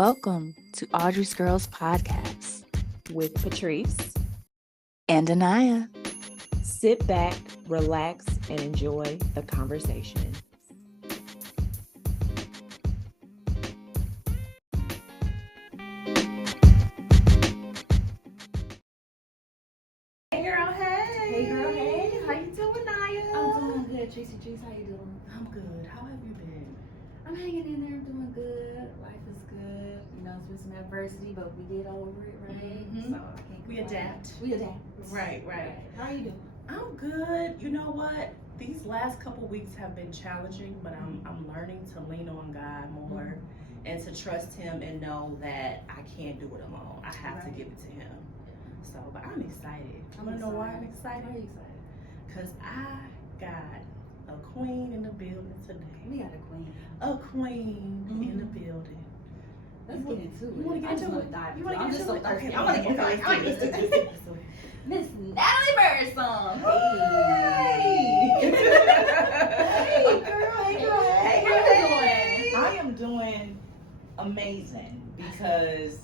Welcome to Audrey's Girls podcast with Patrice and Anaya. Sit back, relax, and enjoy the conversation. Hey girl, hey. Hey girl, hey. How you doing, Naya? I'm doing good, Tracy Juice. How you doing? I'm good. How have you been? I'm hanging in there, doing good. Life is good. You know, it's been some adversity, but we get over it, right? Mhm. So I can't We complain. adapt. We adapt. Right. How are you doing? I'm good. You know what? These last couple weeks have been challenging, but I'm learning to lean on God more and to trust Him and know that I can't do it alone. I have to give it to Him. So, but I'm excited. You wanna know why I'm Why are excited? you excited? Because I got a queen in the building today. We got a queen. A queen in the building. Let's get into it. You want to I get just into wanna it? dive You into want it. to I'm get just into so it? thirsty. Okay, I want to get okay, into it. I want to get into it. Miss Natalie Birdsong. Hey girl, hey girl, hey. How you doing? I am doing amazing because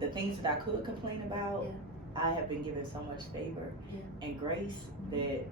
the things that I could complain about, I have been given so much favor and grace that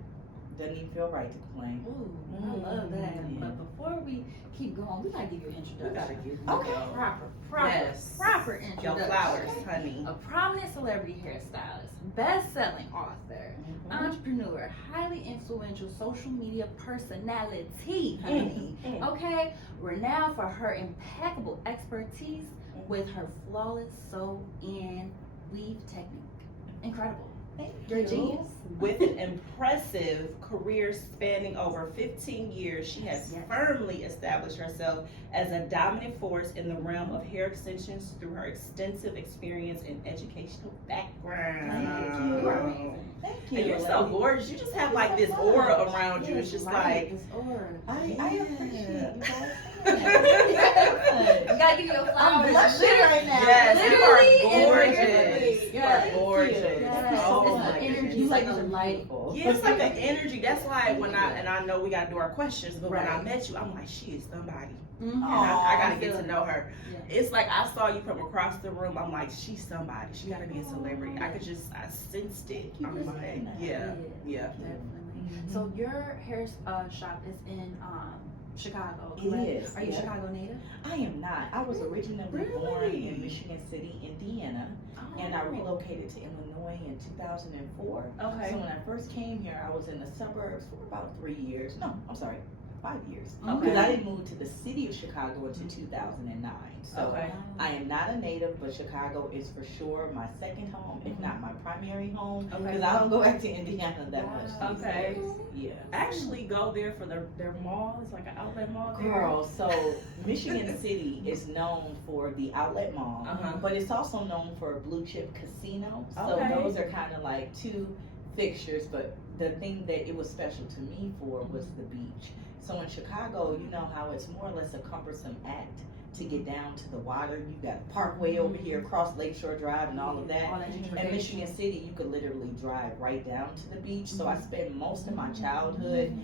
doesn't even feel right to complain. Ooh, I love that. Yeah. But before we keep going, we gotta give you an We gotta introduction. give Okay. you Proper your introduction. flowers, honey. A prominent celebrity hairstylist, best-selling author, entrepreneur, highly influential social media personality, honey. Okay, renowned for her impeccable expertise with her flawless sew-in weave technique. Incredible. You're a genius. With an impressive career spanning over 15 years, she has firmly established herself as a dominant force in the realm of hair extensions through her extensive experience and educational background. Thank you. Thank you. And you're so gorgeous. You just have like this aura around you. It's just like this aura. I appreciate you guys. We gotta give you a flower. I'm blushing right now. Yes, Literally you are and gorgeous. figuratively. You are gorgeous. Yes. Oh It's my the energy. goodness. You like the light. Yeah, it's like the energy. That's why when I know we gotta do our questions, but when I met you, I'm like, she is somebody. Mhm. And I gotta I get feel to know her. Yeah. It's like I saw you from across the room. I'm like, she's somebody. She gotta be a celebrity. I sensed it. You I'm just like, saying that. yeah. Definitely. So your hair shop is in Chicago, It correct? is, Are you yeah. Chicago native? I am not. I was originally born Really? in Michigan City, Indiana, and I relocated to Illinois in 2004. Okay. So when I first came here, I was in the suburbs for about 3 years. No, I'm sorry, 5 years. Okay. Because I didn't move to the city of Chicago until 2009. So Okay. I am not a native, but Chicago is for sure my second home, if not my primary home. Okay. Because I don't go back to Indiana that much these Okay. days. Yeah. Actually, go there for their mall. It's like an outlet mall there. Girl, so Michigan City is known for the outlet mall, but it's also known for a blue chip casino. So Okay. those are kind of like two fixtures, but the thing that it was special to me for was the beach. So in Chicago, you know how it's more or less a cumbersome act to get down to the water. You got Parkway over here, across Lakeshore Drive and all of that. In Michigan City, you could literally drive right down to the beach. So I spent most of my childhood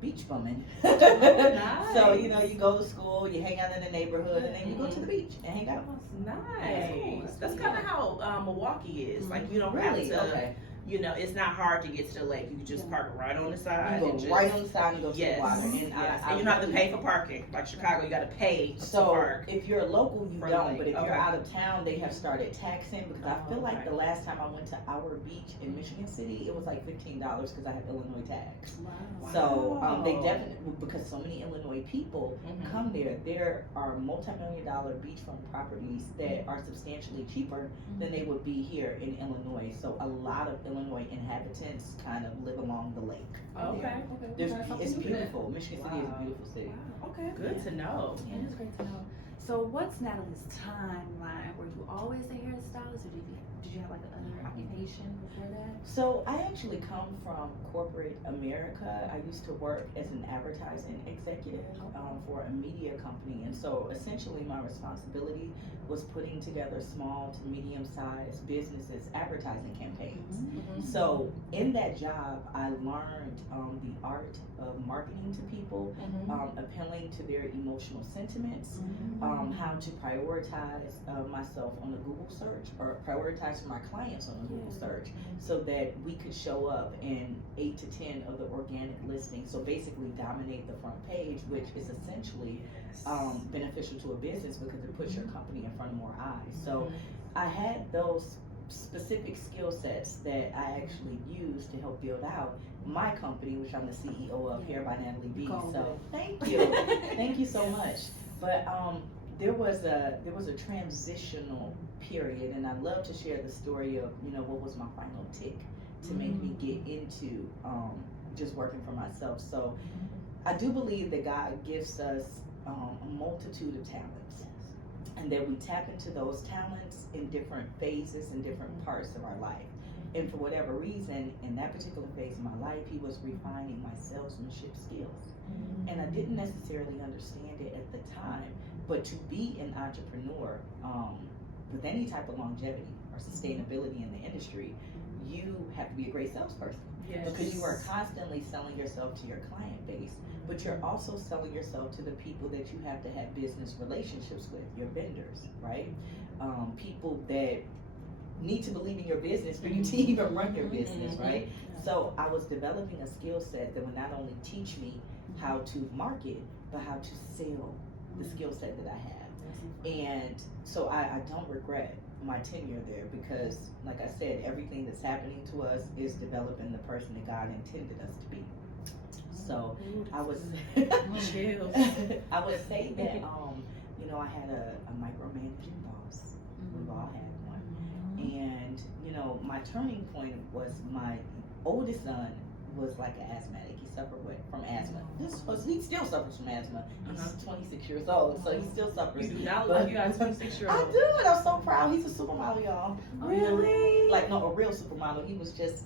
beach bumming. So, you know, you go to school, you hang out in the neighborhood, and then you go to the beach and hang out. Nice. That's kind of how Milwaukee is. Like, you don't Really? have to, Okay. you know, it's not hard to get to the lake. You can just park right on the side. You and go just, right on the side and go to yes, the water. And yes. I And you don't have to pay for parking. Like Chicago, you got to pay to So park. if you're a local, you For the don't. lake. But if Okay. you're out of town, they have started taxing because I feel like okay. the last time I went to our beach in Michigan City, it was like $15 because I had Illinois tax. Wow. So they Wow. definitely, because so many Illinois people come there, there are multi-million-dollar beachfront properties that are substantially cheaper than they would be here in Illinois. So a lot of Illinois inhabitants kind of live along the lake. Okay. It's beautiful. Michigan City is a beautiful city. Okay. Good to know. Yeah, it's great to know. So what's Natalie's timeline? Were you always a hairstylist, or did you have like another occupation before that? So I actually come from corporate America. I used to work as an advertising executive for a media company, and so essentially my responsibility was putting together small to medium-sized businesses' advertising campaigns. So in that job, I learned the art of marketing to people, appealing to their emotional sentiments, how to prioritize myself on a Google search, or prioritize for my clients on a Google search, so that we could show up in 8 to 10 of the organic listings. So basically dominate the front page, which is essentially beneficial to a business because it puts your company in front of more eyes. So I had those specific skill sets that I actually used to help build out my company, which I'm the CEO of here by Natalie B. So thank you so much. But there was a transitional period, and I'd love to share the story of what was my final tick to make me get into just working for myself. So I do believe that God gives us a multitude of talents, and that we tap into those talents in different phases and different parts of our life. And for whatever reason, in that particular phase of my life, he was refining my salesmanship skills. And I didn't necessarily understand it at the time, but to be an entrepreneur with any type of longevity or sustainability in the industry, you have to be a great salesperson. Because you are constantly selling yourself to your client base, but you're also selling yourself to the people that you have to have business relationships with, your vendors, right? People that need to believe in your business for you to even run your business, right? So I was developing a skill set that would not only teach me how to market, but how to sell the skill set that I have. And so I don't regret my tenure there, because like I said, everything that's happening to us is developing the person that God intended us to be. So I was I would say that I had a micromanaging boss. We've all had one. And my turning point was my oldest son was like an asthmatic. He suffered from asthma. He still suffers from asthma. He's 26 years old, so he still suffers. You do not look like you got a 26-year-old. I do, and I'm so proud. He's a supermodel, y'all. Really? Like, no, a real supermodel. He was just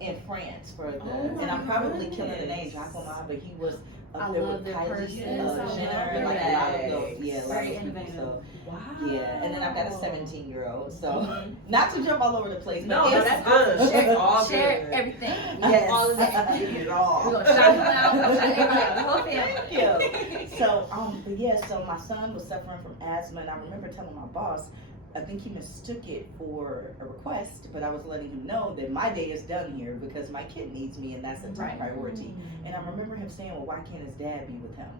in France for the, and I'm probably killing the name Jacqueline, but he was up there with Kylie Jenner, like a lot of those, very innovative. So, Wow. yeah, and then I've got a 17-year-old, so not to jump all over the place. No, but that's good. Share everything. Yes. All of that. Give it all. We're gonna shout him out. We're gonna shout everybody out, the whole family. Thank you. So, but yeah, so my son was suffering from asthma, and I remember telling my boss, I think he mistook it for a request, but I was letting him know that my day is done here because my kid needs me, and that's a top priority. And I remember him saying, well, why can't his dad be with him?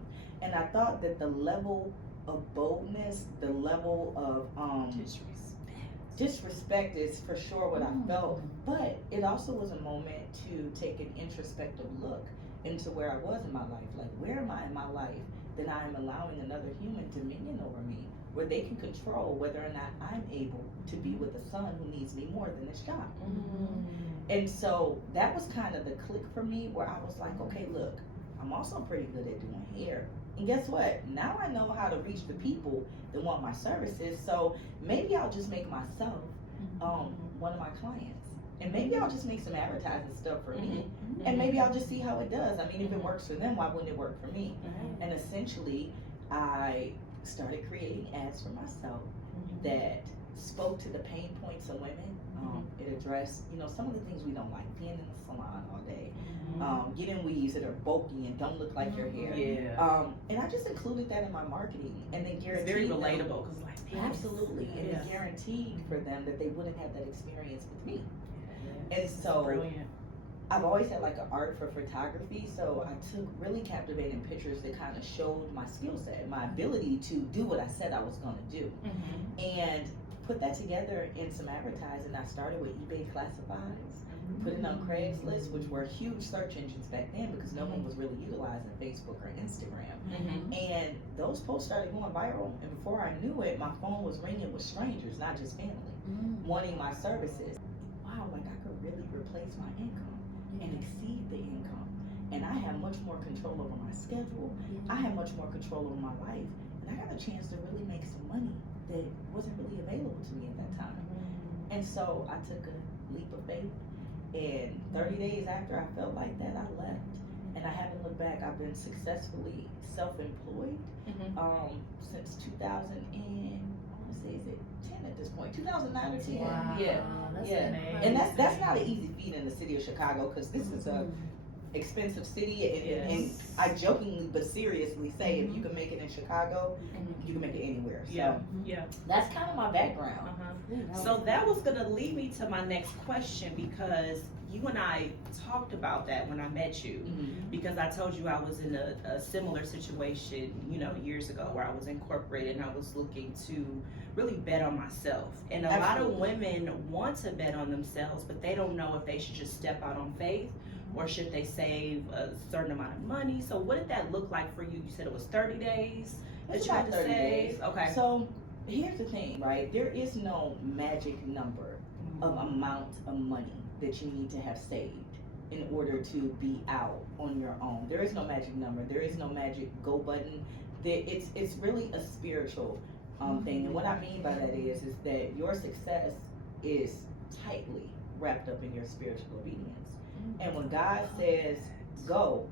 And I thought that the level of boldness, the level of disrespect is for sure what I felt, but it also was a moment to take an introspective look into where I was in my life. Like, where am I in my life that I am allowing another human dominion over me, where they can control whether or not I'm able to be with a son who needs me more than this job. And so that was kind of the click for me, where I was like, okay, look, I'm also pretty good at doing hair. And guess what? Now I know how to reach the people that want my services. So maybe I'll just make myself one of my clients. And maybe I'll just make some advertising stuff for me. And maybe I'll just see how it does. I mean, if it works for them, why wouldn't it work for me? And essentially, I started creating ads for myself that spoke to the pain points of women. It addressed, some of the things we don't like, being in the salon all day, getting weaves that are bulky and don't look like your hair. And I just included that in my marketing, and then guaranteed. It's very relatable, because absolutely, and it guaranteed for them that they wouldn't have that experience with me. And so, brilliant. I've always had like an art for photography, so I took really captivating pictures that kind of showed my skill set, my ability to do what I said I was going to do, and put that together in some advertising. I started with eBay classifieds, put it on Craigslist, which were huge search engines back then because no one was really utilizing Facebook or Instagram. And those posts started going viral, and before I knew it, my phone was ringing with strangers, not just family, wanting my services. Wow, like I could really replace my income and exceed the income, and I have much more control over my schedule. I have much more control over my life, and I got a chance to really make some money that wasn't really available to me at that time. And so I took a leap of faith, and 30 days after I felt like that, I left, and I haven't looked back. I've been successfully self-employed since 2000 and I want to say, is it 10 at this point? 2009 or 10? Wow, Yeah, that's yeah. amazing. And that's not an easy feat in the city of Chicago, because this is a expensive city, and I jokingly but seriously say if you can make it in Chicago, you can make it anywhere. So that's kind of my background. So that was gonna lead me to my next question, because you and I talked about that when I met you, because I told you I was in a similar situation, years ago, where I was incorporated and I was looking to really bet on myself. And a lot of women want to bet on themselves, but they don't know if they should just step out on faith or should they save a certain amount of money. So what did that look like for you? You said it was 30 days that you had to 30 save. days. Okay. So here's the thing, right? There is no magic number of amount of money that you need to have saved in order to be out on your own. There is no magic number. There is no magic go button. It's really a spiritual thing. And what I mean by that is that your success is tightly wrapped up in your spiritual obedience. And when God says go,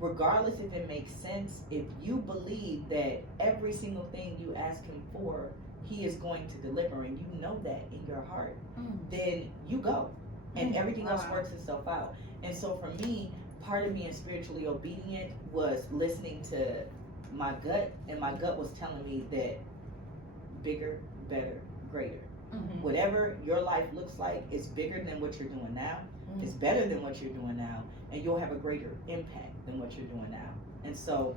regardless if it makes sense, if you believe that every single thing you ask him for, he is going to deliver, and you know that in your heart, then you go. And everything else works itself out. And so for me, part of being spiritually obedient was listening to my gut, and my gut was telling me that bigger, better, greater. Whatever your life looks like is bigger than what you're doing now. It's better than what you're doing now, and you'll have a greater impact than what you're doing now. And so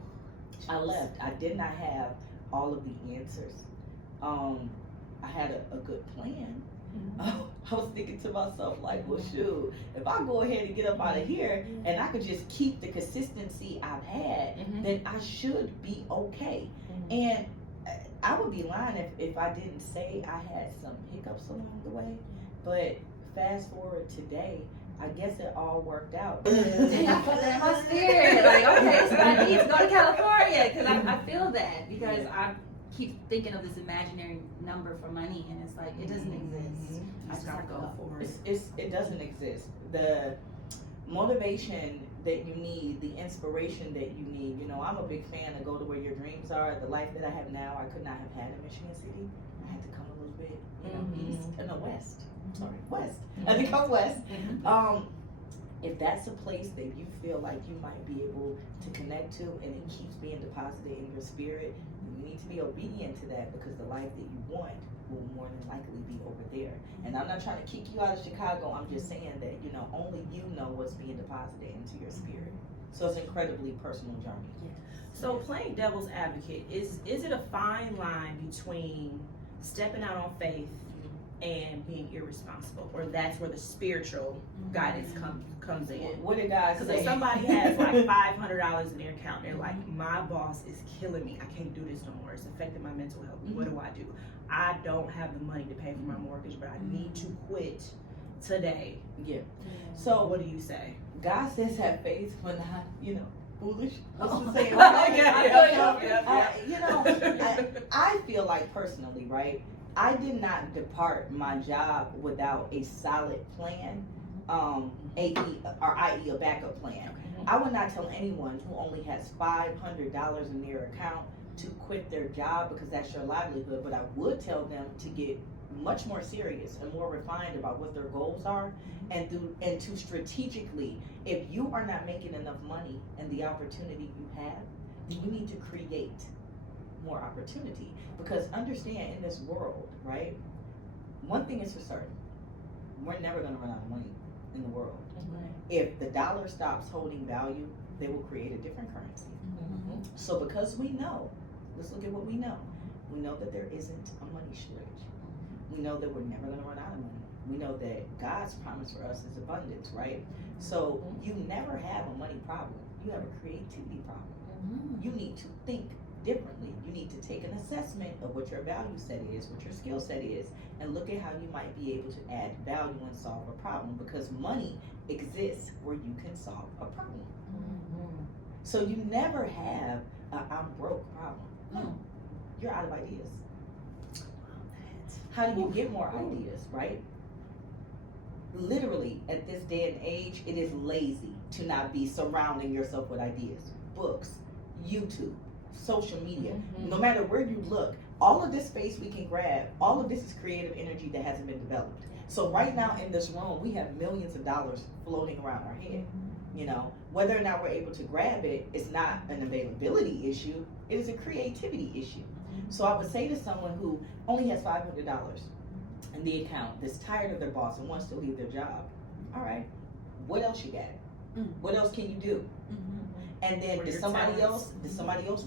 I left. I did not have all of the answers. I had a good plan. I was thinking to myself, like, well, shoot, if I go ahead and get up out of here and I could just keep the consistency I've had, then I should be okay. And I would be lying if I didn't say I had some hiccups along the way. But fast forward today, I guess it all worked out. I feel that in my spirit. Like, okay, so I need to go to California, because I feel that, because I keep thinking of this imaginary number for money, and it's like, it doesn't exist. I just gotta go for it. It doesn't exist. The motivation that you need, the inspiration that you need. I'm a big fan of go to where your dreams are. The life that I have now, I could not have had in Michigan City. I had to come a little bit, east, no, west. Sorry, west. I had to come west. If that's a place that you feel like you might be able to connect to, and it keeps being deposited in your spirit, you need to be obedient to that, because the life that you want will more than likely be over there. And I'm not trying to kick you out of Chicago. I'm just saying that only you know what's being deposited into your spirit. So it's an incredibly personal journey. So playing devil's advocate, is it a fine line between stepping out on faith and being irresponsible, or that's where the spiritual guidance comes in? What did God say? Because if somebody has like $500 in their account, they're like, my boss is killing me. I can't do this no more. It's affecting my mental health. What do I do? I don't have the money to pay for my mortgage, but I need to quit today. Yeah. So what do you say? God says have faith, but not, foolish. What's the saying? I feel like personally, right? I did not depart my job without a solid plan, i.e. a backup plan. I would not tell anyone who only has $500 in their account to quit their job, because that's your livelihood, but I would tell them to get much more serious and more refined about what their goals are, and to strategically, if you are not making enough money and the opportunity you have, then you need to create more opportunity. Because understand, in this world, right, one thing is for certain, we're never going to run out of money in the world. If the dollar stops holding value, they will create a different currency. So because we know, let's look at what we know. We know that there isn't a money shortage. We know that we're never going to run out of money. We know that God's promise for us is abundance, right? So you never have a money problem. You have a creativity problem. You need to think differently. You need to take an assessment of what your value set is, what your skill set is, and look at how you might be able to add value and solve a problem, because money exists where you can solve a problem. So you never have a I'm broke problem. No, you're out of ideas. How do you get more ideas, right? Literally, at this day and age, it is lazy to not be surrounding yourself with ideas. Books, YouTube, social media, no matter where you look, all of this space we can grab, all of this is creative energy that hasn't been developed. So right now in this room, we have millions of dollars floating around our head. You know, whether or not we're able to grab it is not an availability issue, it is a creativity issue. So I would say to someone who only has $500 in the account, that's tired of their boss and wants to leave their job, all right, what else you got? What else can you do? And then does somebody else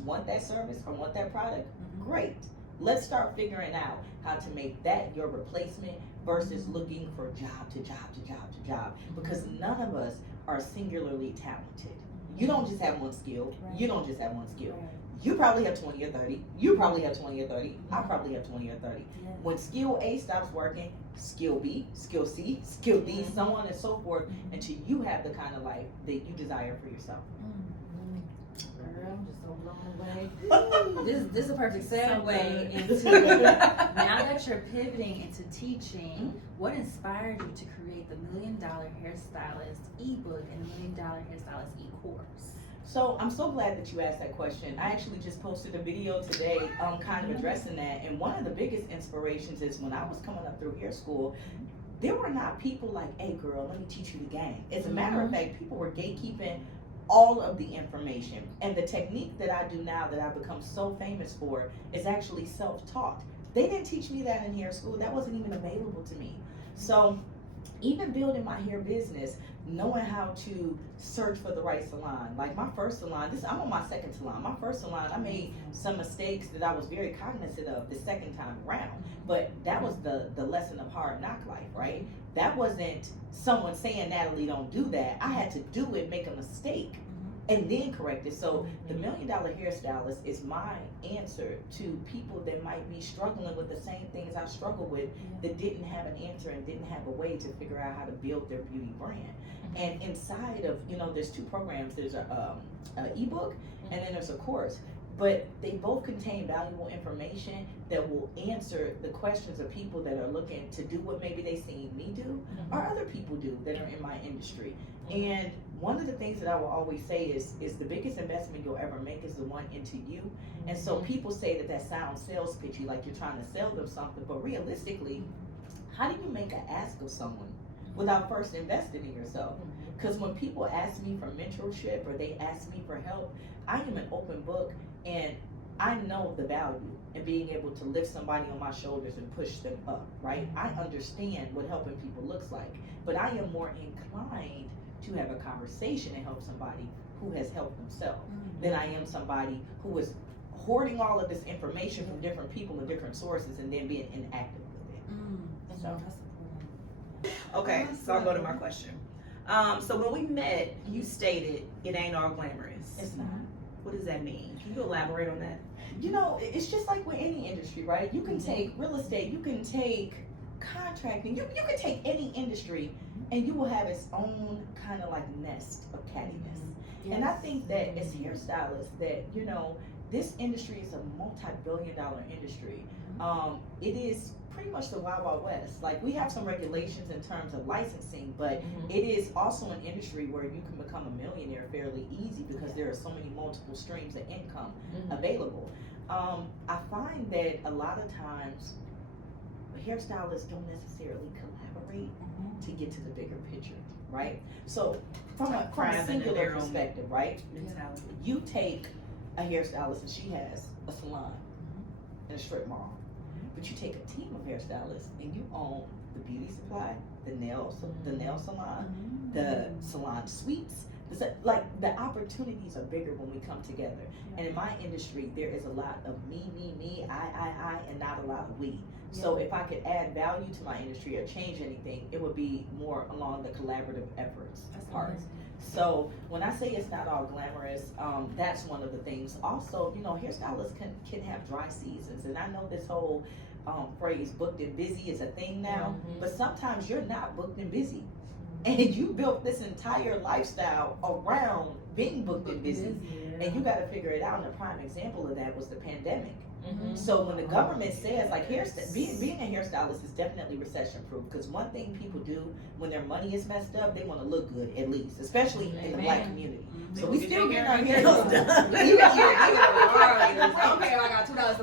want that service or want that product? Great. Let's start figuring out how to make that your replacement versus looking for job to job to job to job, because none of us are singularly talented. You don't just have one skill. You don't just have one skill. You probably have 20 or 30. You probably have 20 or 30. I probably have 20 or 30. When skill A stops working, skill B, skill C, skill D, so on and so forth, until you have the kind of life that you desire for yourself. Girl, I'm just so blown away. This is a perfect segue into now that you're pivoting into teaching. What inspired you to create the $1 Million Hairstylist ebook and the $1 Million Hairstylist e-course? So I'm so glad that you asked that question. I actually just posted a video today kind of addressing that. And one of the biggest inspirations is when I was coming up through hair school, there were not people like, hey girl, let me teach you the game. As a matter of fact, people were gatekeeping all of the information. And the technique that I do now that I've become so famous for is actually self-taught. They didn't teach me that in hair school. That wasn't even available to me. So even building my hair business, knowing how to search for the right salon. Like my first salon, I'm on my second salon. My first salon, I made some mistakes that I was very cognizant of the second time around. But that was the lesson of hard knock life, right? That wasn't someone saying, Natalie, don't do that. I had to do it, make a mistake, and then correct it. So the $1 Million Hairstylist is my answer to people that might be struggling with the same things I struggled with, that didn't have an answer and didn't have a way to figure out how to build their beauty brand. And inside of, there's two programs. There's a ebook and then there's a course. But they both contain valuable information that will answer the questions of people that are looking to do what maybe they seen me do or other people do that are in my industry. And one of the things that I will always say is the biggest investment you'll ever make is the one into you. And so people say that sounds sales pitchy, like you're trying to sell them something, but realistically, how do you make an ask of someone without first investing in yourself? Because when people ask me for mentorship or they ask me for help, I am an open book, and I know the value in being able to lift somebody on my shoulders and push them up, right? I understand what helping people looks like, but I am more inclined to have a conversation and help somebody who has helped themselves than I am somebody who is hoarding all of this information from different people and different sources and then being inactive with it. So. Okay, so I'll go to my question. So when we met, you stated it ain't all glamorous. It's not. What does that mean? Can you elaborate on that? It's just like with any industry, right? You can take real estate, you can take contracting, you can take any industry and you will have its own kind of like nest of cattiness. And I think that as hairstylists that, this industry is a multi-billion-dollar industry. It is pretty much the Wild Wild West. Like, we have some regulations in terms of licensing, but it is also an industry where you can become a millionaire fairly easy because there are so many multiple streams of income available. I find that a lot of times hairstylists don't necessarily collaborate to get to the bigger picture, right? So from a singular perspective, right? You take a hairstylist and she has a salon and a strip mall. But you take a team of hairstylists and you own the beauty supply, the nail salon, the salon suites. Like, the opportunities are bigger when we come together. And in my industry, there is a lot of me, I, and not a lot of we. So if I could add value to my industry or change anything, it would be more along the collaborative efforts part. So when I say it's not all glamorous, that's one of the things. Also, hairstylists can have dry seasons, and I know this whole phrase booked and busy is a thing now, but sometimes you're not booked and busy, and you built this entire lifestyle around being booked and busy, and you got to figure it out. And a prime example of that was the pandemic. So when the government says, like, being a hairstylist is definitely recession proof, because one thing people do when their money is messed up, they want to look good, at least, especially in the Black community. So we still getting our hair done. Okay, I got $2 for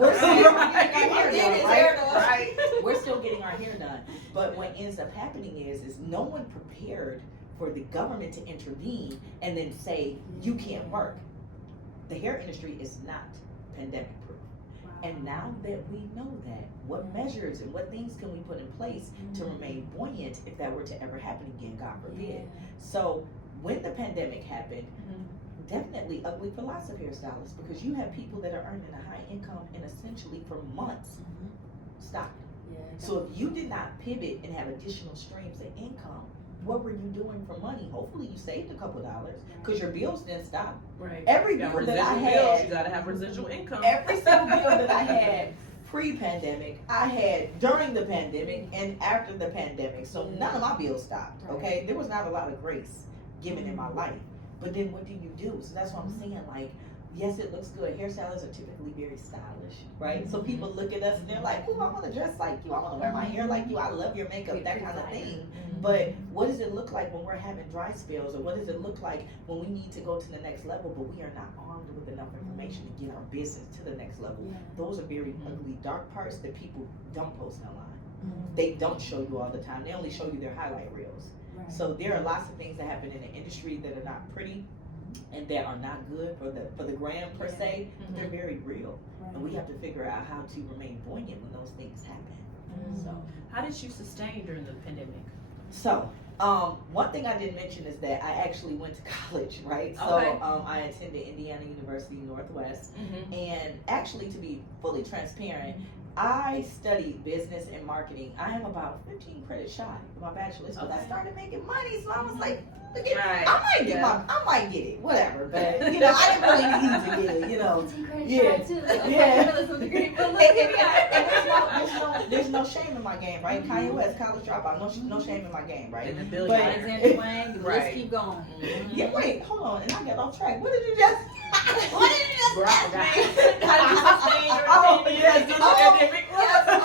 We're still getting our hair done. But when ends up happening is no one prepared for the government to intervene and then say you can't work. The hair industry is not pandemic proof. And now that we know that, what measures and what things can we put in place to remain buoyant if that were to ever happen again, God forbid. So when the pandemic happened, definitely ugly for lots of hairstylists, because you have people that are earning a high income and essentially for months stopped. So if you did not pivot and have additional streams of income, what were you doing for money? Hopefully you saved a couple dollars because your bills didn't stop. Right. Every You got bill that I residual bills, had, you gotta have residual income. every single bill that I had pre-pandemic, I had during the pandemic and after the pandemic. So none of my bills stopped. Okay, there was not a lot of grace given in my life. But then what do you do? So that's what I'm saying. Like, yes, it looks good. Hairstylists are typically very stylish, right? So people look at us and they're like, "Oh, I want to dress like you. I want to wear my hair like you. I love your makeup," that kind of thing. But what does it look like when we're having dry spells, or what does it look like when we need to go to the next level, but we are not armed with enough information to get our business to the next level? Those are very ugly, dark parts that people don't post online. They don't show you all the time. They only show you their highlight reels. So there are lots of things that happen in the industry that are not pretty and that are not good for the gram per se. But they're very real, and we have to figure out how to remain buoyant when those things happen. So How did you sustain during the pandemic? So, one thing I didn't mention is that I actually went to college, right? So, Okay. I attended Indiana University Northwest, and actually, to be fully transparent, I studied business and marketing. I am about 15 credits shy of my bachelor's, but I started making money, so I was like, look at, I might get it, whatever. But I didn't really need to get it, And there's no shame in my game, right? Kanye West, college dropout, no shame in my game, right? And the But billionaire. Wayne, Right. let's keep going. Yeah, wait, hold on, and I got off track. What did you just? What did you just Girl, I ask forgot. me? How did you sustain during the Oh, pandemic? yes, During the pandemic.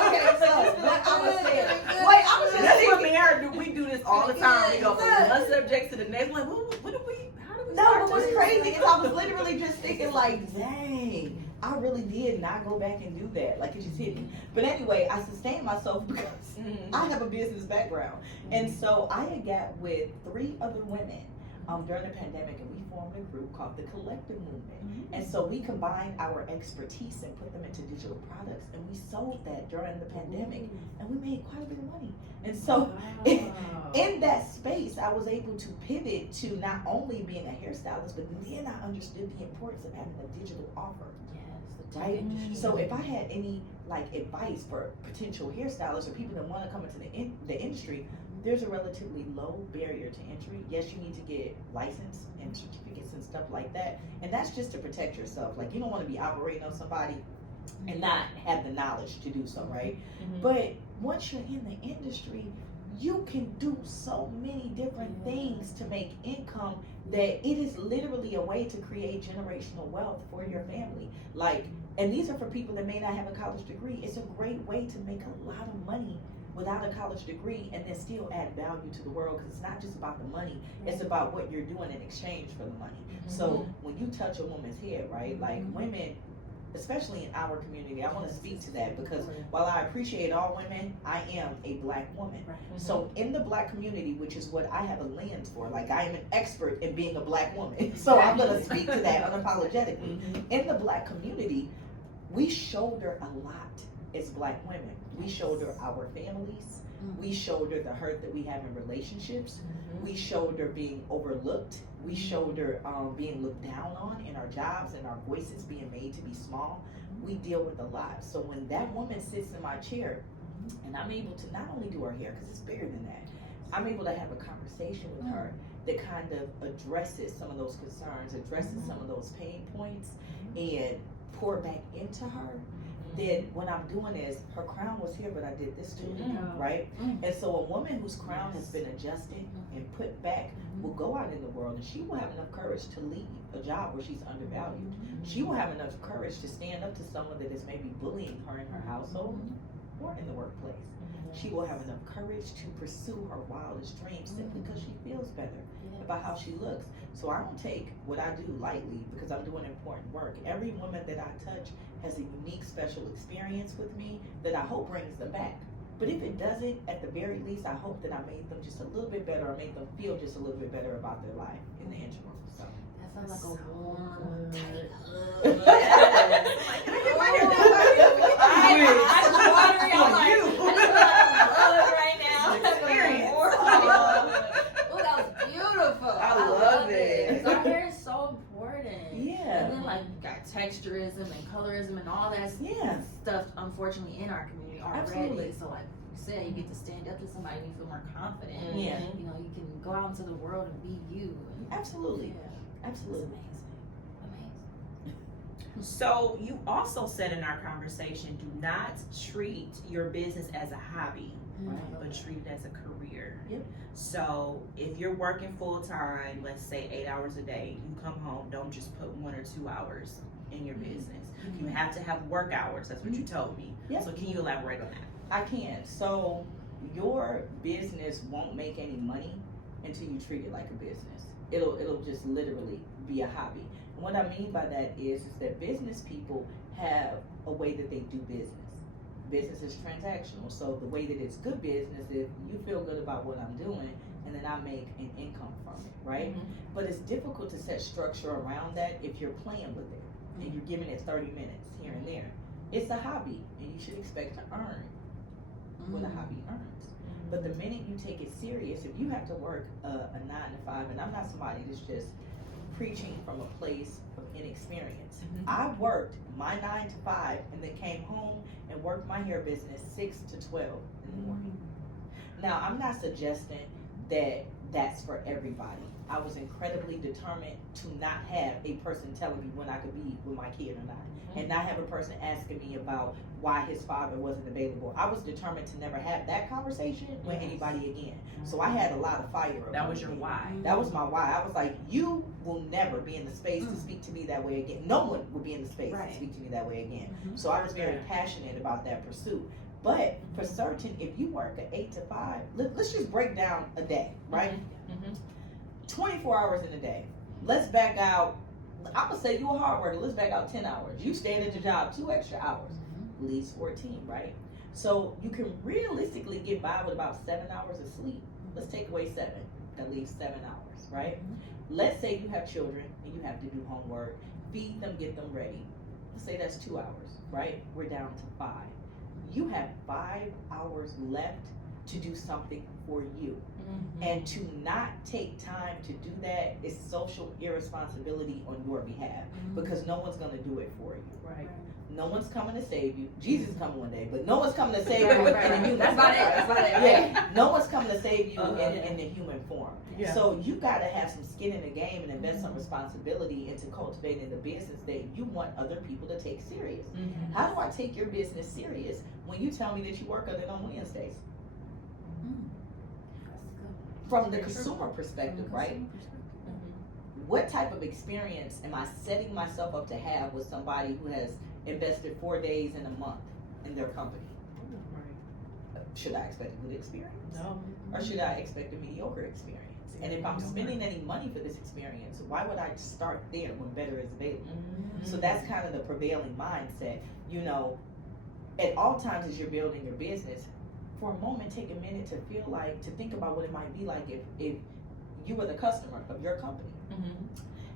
Okay, so what I was saying. Wait, I was just That's what thinking. me and her do. We do this all the time. We go from one subject to the next. Like, what do we? How do we? No, start but what's this? crazy is I was literally just thinking like, dang, I really did not go back and do that. Like, it just hit me. But anyway, I sustained myself because I have a business background. And so I had got with 3 other women during the pandemic, and we formed a group called the Collective Movement. And so we combined our expertise and put them into digital products, and we sold that during the pandemic, and we made quite a bit of money. And so in that space, I was able to pivot to not only being a hairstylist, but then I understood the importance of having a digital offer. Right? So if I had any advice for potential hairstylists or people that want to come into the industry, there's a relatively low barrier to entry. Yes, you need to get licensed and certificates and stuff like that, and that's just to protect yourself. Like, you don't want to be operating on somebody and not have the knowledge to do so, right? But once you're in the industry, you can do so many different things to make income that it is literally a way to create generational wealth for your family. And these are for people that may not have a college degree. It's a great way to make a lot of money without a college degree and then still add value to the world, because it's not just about the money, it's about what you're doing in exchange for the money. So when you touch a woman's head, right, like women, especially in our community, I want to speak to that, because while I appreciate all women, I am a Black woman. So in the Black community, which is what I have a lens for, like I am an expert in being a Black woman, so I'm going to speak to that unapologetically. In the Black community, we shoulder a lot as Black women. We shoulder our families. We shoulder the hurt that we have in relationships. We shoulder being overlooked. We shoulder being looked down on in our jobs and our voices being made to be small. We deal with a lot. So when that woman sits in my chair and I'm able to not only do her hair, because it's bigger than that, I'm able to have a conversation with her that kind of addresses some of those concerns, addresses some of those pain points, and pour back into her. Then what I'm doing is, her crown was here, but I did this to her, right? And so a woman whose crown has been adjusted and put back will go out in the world, and she will have enough courage to leave a job where she's undervalued. She will have enough courage to stand up to someone that is maybe bullying her in her household or in the workplace. She will have enough courage to pursue her wildest dreams simply because she feels better about how she looks. So I don't take what I do lightly, because I'm doing important work. Every woman that I touch has a unique, special experience with me that I hope brings them back. But if it doesn't, at the very least, I hope that I made them just a little bit better, or made them feel just a little bit better about their life in the interim. So That sounds like a warm, good. tight hug. Can I get my hair done by you? I'm watery. I'm like, I just feel like a hug right now. Experience. Oh, that was beautiful. I love it. Our hair is so important. yeah, And then like you got texturism and colorism and all that yeah, stuff, unfortunately, in our community already. Absolutely. So like you said, you get to stand up to somebody and you feel more confident. Yeah. You know, you can go out into the world and be you. And, absolutely, yeah, it's absolutely. amazing. So you also said in our conversation, do not treat your business as a hobby, Amazing. but treat it as a career. Yep. So if you're working full time, let's say 8 hours a day, you come home, don't just put 1 or 2 hours in your business. You have to have work hours. That's what you told me. Yep. So can you elaborate on that? I can. So your business won't make any money until you treat it like a business. It'll just literally be a hobby. And what I mean by that is that business people have a way that they do business. Business is transactional. So the way that it's good business is you feel good about what I'm doing, and then I make an income from it, right? But it's difficult to set structure around that if you're playing with it and you're giving it 30 minutes here and there. It's a hobby, and you should expect to earn what a hobby earns. But the minute you take it serious, if you have to work a 9 to 5, and I'm not somebody that's just preaching from a place of inexperience. I worked my 9 to 5 and then came home and worked my hair business 6 to 12 in the morning. Now, I'm not suggesting that that's for everybody. I was incredibly determined to not have a person telling me when I could be with my kid or not, and not have a person asking me about why his father wasn't available. I was determined to never have that conversation with anybody again. So I had a lot of fire. That was your why. That was my why. I was like, you will never be in the space to speak to me that way again. No one will be in the space to speak to me that way again. So I was very passionate about that pursuit. But for certain, if you work an 8 to 5, let's just break down a day, right? 24 hours in a day. Let's back out. I'm gonna say you're a hard worker. Let's back out 10 hours. You stayed at your job 2 extra hours, leaves 14, right? So you can realistically get by with about 7 hours of sleep. Let's take away 7. That leaves 7 hours, right? Let's say you have children and you have to do homework, feed them, get them ready. Let's say that's 2 hours, right? We're down to 5. You have 5 hours left to do something for you. And to not take time to do that is social irresponsibility on your behalf, because no one's going to do it for you. Right. No one's coming to save you. Jesus is coming one day, but no one's coming to save you in the human That's about it. That's about it. Yeah, no one's coming to save you in the human form. Yeah. So you got to have some skin in the game and invest some responsibility into cultivating the business that you want other people to take serious. How do I take your business serious when you tell me that you work on it on Wednesdays? From the consumer perspective, right? What type of experience am I setting myself up to have with somebody who has invested 4 days in a month in their company? Should I expect a good experience? No. Or should I expect a mediocre experience? And if I'm spending any money for this experience, why would I start there when better is available? So that's kind of the prevailing mindset. You know, at all times as you're building your business, for a moment, take a minute to think about what it might be like if you were the customer of your company.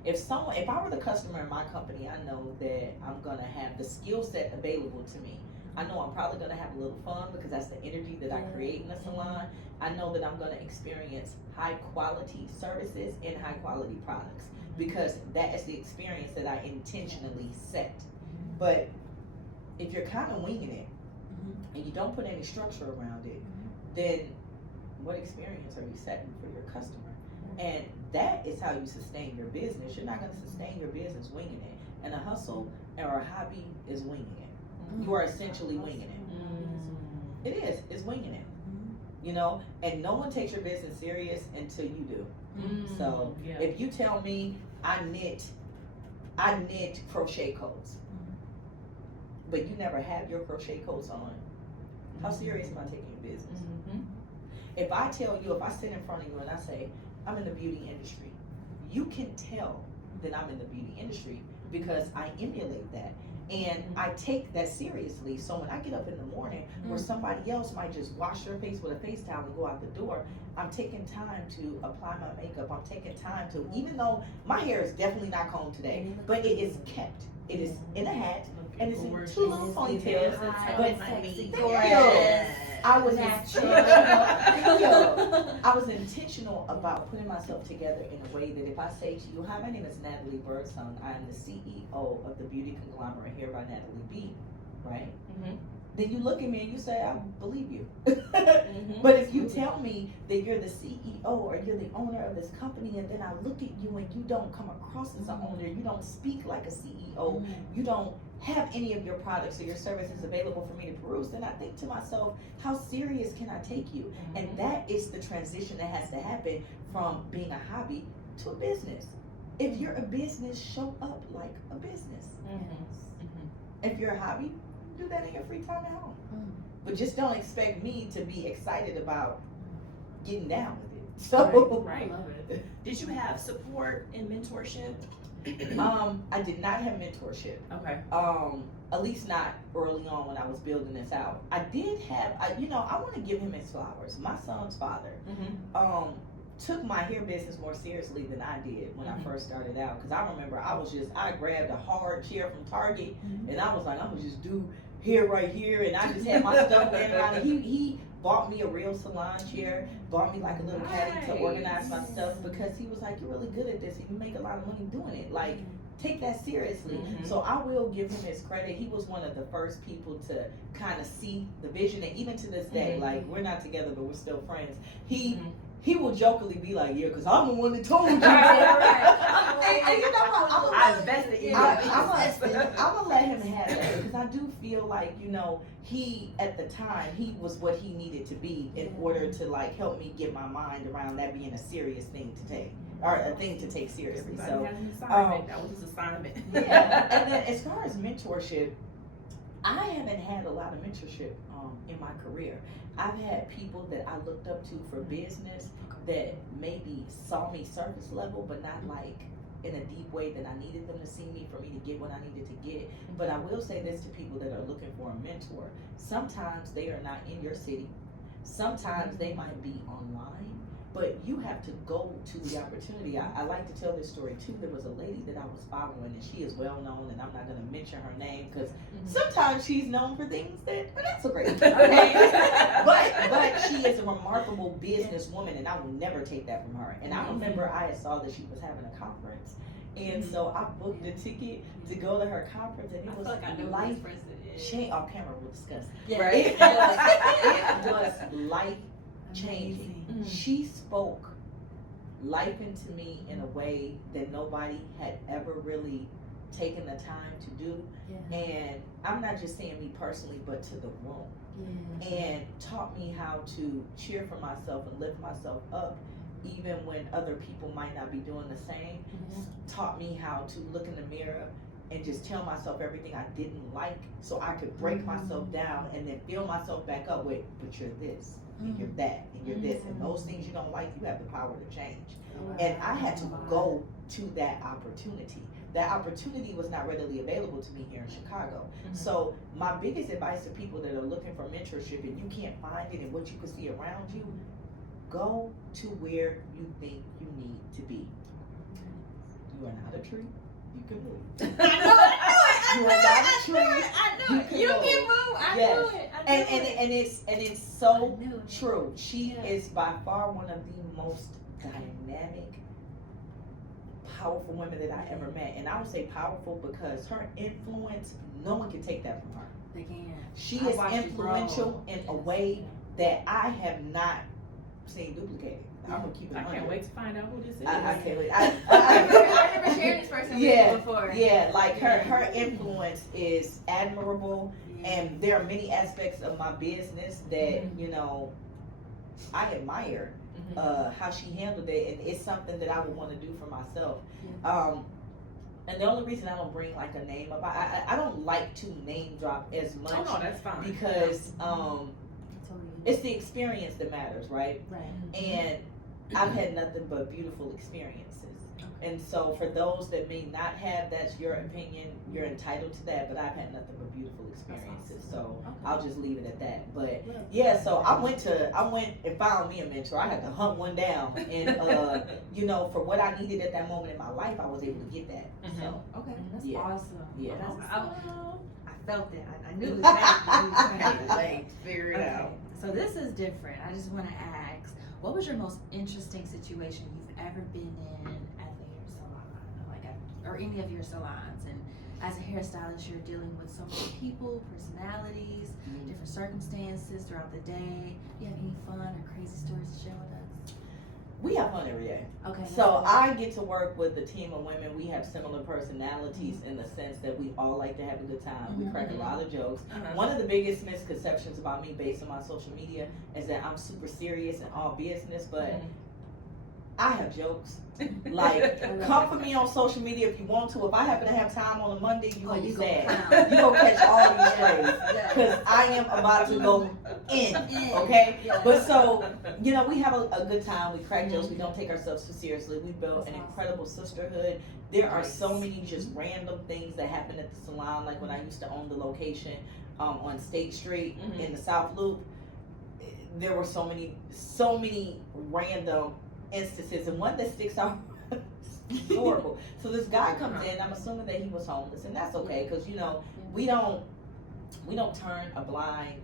If I were the customer in my company, I know that I'm gonna have the skill set available to me. I know I'm probably gonna have a little fun because that's the energy that I create in the salon. I know that I'm gonna experience high quality services and high quality products because that is the experience that I intentionally set. But if you're kind of winging it and you don't put any structure around it, then what experience are you setting for your customer? And that is how you sustain your business. You're not going to sustain your business winging it. And a hustle or a hobby is winging it. You are essentially winging it. It is. It's winging it. You know, and no one takes your business serious until you do. So if you tell me I knit crochet coats, but you never have your crochet coats on, how serious am I taking your business? If I sit in front of you and I say, I'm in the beauty industry, you can tell that I'm in the beauty industry because I emulate that. And I take that seriously. So when I get up in the morning, where somebody else might just wash their face with a face towel and go out the door, I'm taking time to apply my makeup. I'm taking time to, even though my hair is definitely not combed today, but it is kept. It is in a hat, and it's in two little ponytails. But I was I was intentional about putting myself together in a way that if I say to you, hi, my name is Natalie Birdsong. I am the CEO of the beauty conglomerate here by Natalie B, right? Then you look at me and you say, I believe you. But if you tell me that you're the CEO or you're the owner of this company, and then I look at you and you don't come across as an owner, you don't speak like a CEO, you don't have any of your products or your services available for me to peruse, then I think to myself, how serious can I take you? And that is the transition that has to happen from being a hobby to a business. If you're a business, show up like a business. If you're a hobby, do that in your free time at home. But just don't expect me to be excited about getting down with it. So Right. Did you have support and mentorship? I did not have mentorship. Okay. At least not early on when I was building this out. I did have, I want to give him his flowers. My son's father took my hair business more seriously than I did when I first started out. Because I remember I grabbed a hard chair from Target and I was like, I'm going to just do hair right here. And I just had my stuff laying around. And he bought me a real salon chair, bought me like a little caddy to organize my stuff, because he was like, you're really good at this. You make a lot of money doing it. Like, take that seriously. So I will give him his credit. He was one of the first people to kind of see the vision. And even to this day, like, we're not together, but we're still friends. He will jokingly be like, yeah, because I'm the one that told you. And you know what? I invested in you. I'm going to let him have that, because I do feel like, he, at the time, he was what he needed to be in order to, like, help me get my mind around that being a serious thing to take, or a thing to take seriously. Everybody So has an assignment. That was his assignment. yeah. And then as far as mentorship, I haven't had a lot of mentorship in my career. I've had people that I looked up to for business that maybe saw me surface level, but not like in a deep way that I needed them to see me for me to get what I needed to get. But I will say this to people that are looking for a mentor. Sometimes they are not in your city. Sometimes they might be online. But you have to go to the opportunity. I like to tell this story too. There was a lady that I was following, and she is well known, and I'm not going to mention her name because sometimes she's known for things that are not so great. Okay? but she is a remarkable businesswoman, and I will never take that from her. And I remember I saw that she was having a conference, and so I booked a ticket to go to her conference, and it was life changing. On camera, we'll discuss. Right? It was life changing. She spoke life into me in a way that nobody had ever really taken the time to do. And I'm not just saying me personally, but to the room. And taught me how to cheer for myself and lift myself up even when other people might not be doing the same. Taught me how to look in the mirror and just tell myself everything I didn't like, so I could break myself down and then fill myself back up with, but you're this, and you're that, and you're this, and those things you don't like, you have the power to change. And I had to go to that opportunity. That opportunity was not readily available to me here in Chicago. So my biggest advice to people that are looking for mentorship and you can't find it in what you can see around you, go to where you think you need to be. You are not a tree. You can move. I knew it. You are not a tree. I knew it. You can move. I knew it. And it's so true. She is by far one of the most dynamic, powerful women that I ever met. And I would say powerful because her influence, no one can take that from her. They can. She is influential in a way that I have not seen duplicated. I'm gonna keep it. I can't wait to find out who this is. I can't wait. I never shared this person with you before. Yeah, like her influence is admirable, and there are many aspects of my business that I admire how she handled it, and it's something that I would want to do for myself. And the only reason I don't bring like a name up, I don't like to name drop as much. Oh no, that's fine. Because it's the experience that matters, right? Right. And I've had nothing but beautiful experiences. And so for those that may not have, that's your opinion, you're entitled to that, but I've had nothing but beautiful experiences. So I'll just leave it at that. But yeah, so I went and found me a mentor. I had to hunt one down, and you know, for what I needed at that moment in my life, I was able to get that. So Okay, that's Yeah. awesome. Yeah. I felt it. I knew exactly what you were saying. Figure it out. So this is different. I just want to ask, what was your most interesting situation you've ever been in at the hair salon, like or any of your salons? And as a hairstylist, you're dealing with so many people, personalities, different circumstances throughout the day. Do you have any fun or crazy stories to share with us? we have fun every day. Okay. So I get to work with a team of women. We have similar personalities in the sense that we all like to have a good time. We crack a lot of jokes. One of the biggest misconceptions about me based on my social media is that I'm super serious and all business, but I have jokes. Like, come for me on social media if you want to. If I happen to have time on a Monday, you're going to be sad. You're going to catch all these strays. Because I am about to go in, okay? But so, you know, we have a good time. We crack jokes. We don't take ourselves too seriously. We built an incredible sisterhood. There are so many just random things that happen at the salon. Like when I used to own the location on State Street in the South Loop, there were so many random instances, and one that sticks out is horrible. So this guy comes in. I'm assuming that he was homeless, and that's okay because you know we don't turn a blind